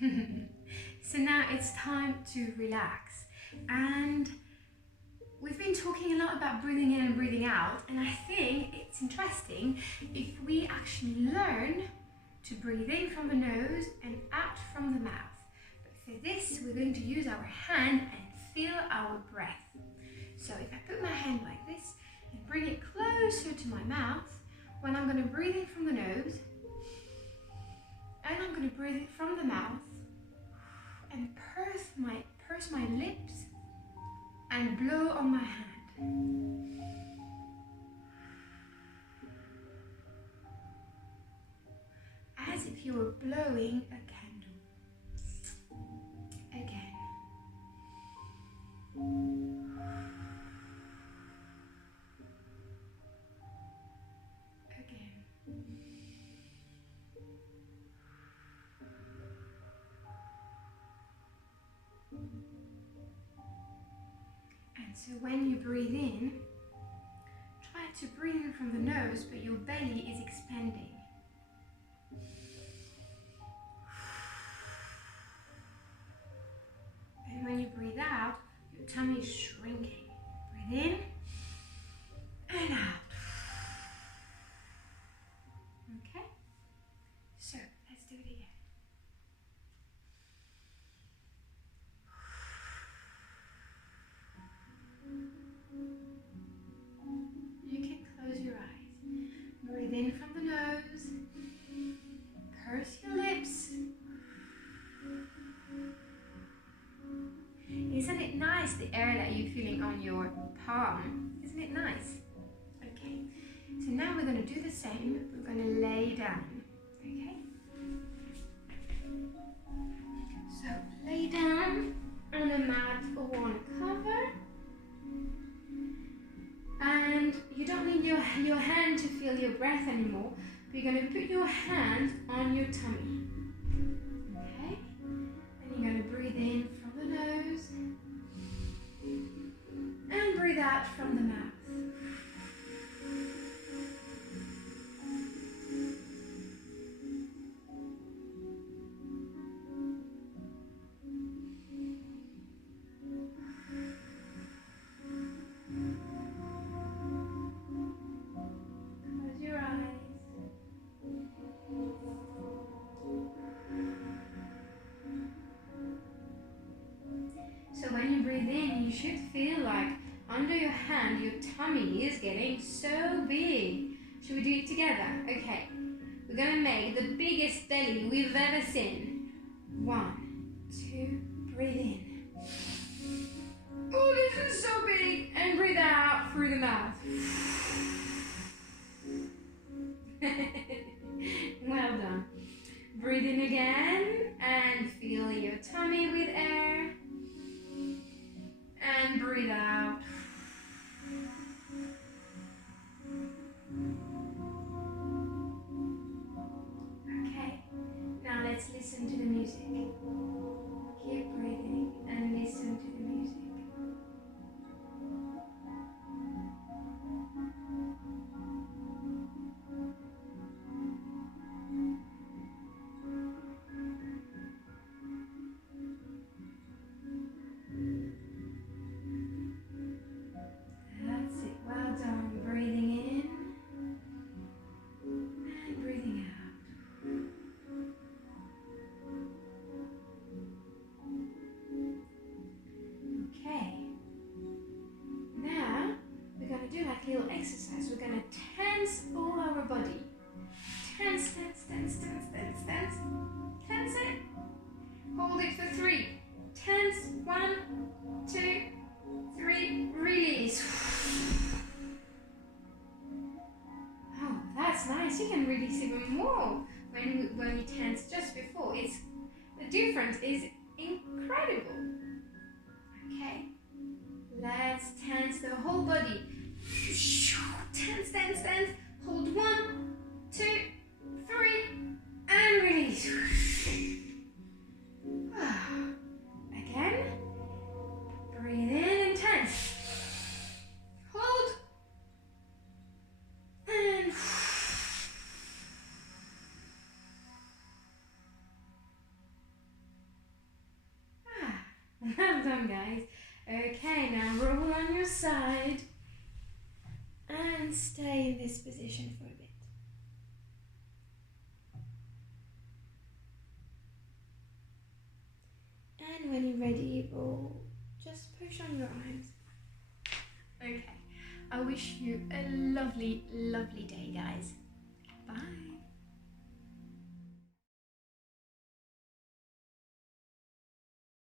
So now it's time to relax. And we've been talking a lot about breathing in and breathing out, and I think it's interesting if we actually learn to breathe in from the nose and out from the mouth. But for this, we're going to use our hand and feel our breath. So if I put my hand like this and bring it closer to my mouth, when I'm going to breathe in from the nose, and I'm going to breathe in from the mouth, and purse my lips and blow on my hand. As if you were blowing a candle. Again. Again. And so when you breathe in, try to breathe in from the nose, but your belly is expanding. And when you breathe out, your tummy is shrinking. Breathe in and out. Okay? So, let's do it again. You can close your eyes. Breathe in from the nose. Purse your lips. Isn't it nice, the air that you're feeling on your palm? Isn't it nice? Okay. So now we're going to do the same. We're going to lay down. Okay? So lay down on a mat or on a cover. And you don't need your hand to feel your breath anymore. You're going to put your hand on your tummy. Okay? And you're going to breathe in from the nose and breathe out from the mouth. So when you breathe in, you should feel like under your hand, your tummy is getting so big. Should we do it together? Okay. We're going to make the biggest belly we've ever seen. 1, 2, breathe in. Oh, this is so big. And breathe out through the mouth. Well done. Breathe in again and fill your tummy with air. And breathe out. Okay, now let's listen to the music. Keep breathing and listen to the music. Exercise. We're going to tense all our body. Tense, tense, tense, tense, tense, tense. Tense it. Hold it for 3. Tense. 1, 2, 3. Release. Oh, that's nice. You can release even more when you tense just before. The difference is incredible. Okay. Let's tense the whole body. Tense, tense, tense. Hold 1, 2, 3, and release. Again. Breathe in and tense. Hold. And Well done, guys. Okay, now roll on your side and stay in this position for a bit. And when you're ready, roll. Just push on your arms. Okay, I wish you a lovely, lovely day, guys. Bye.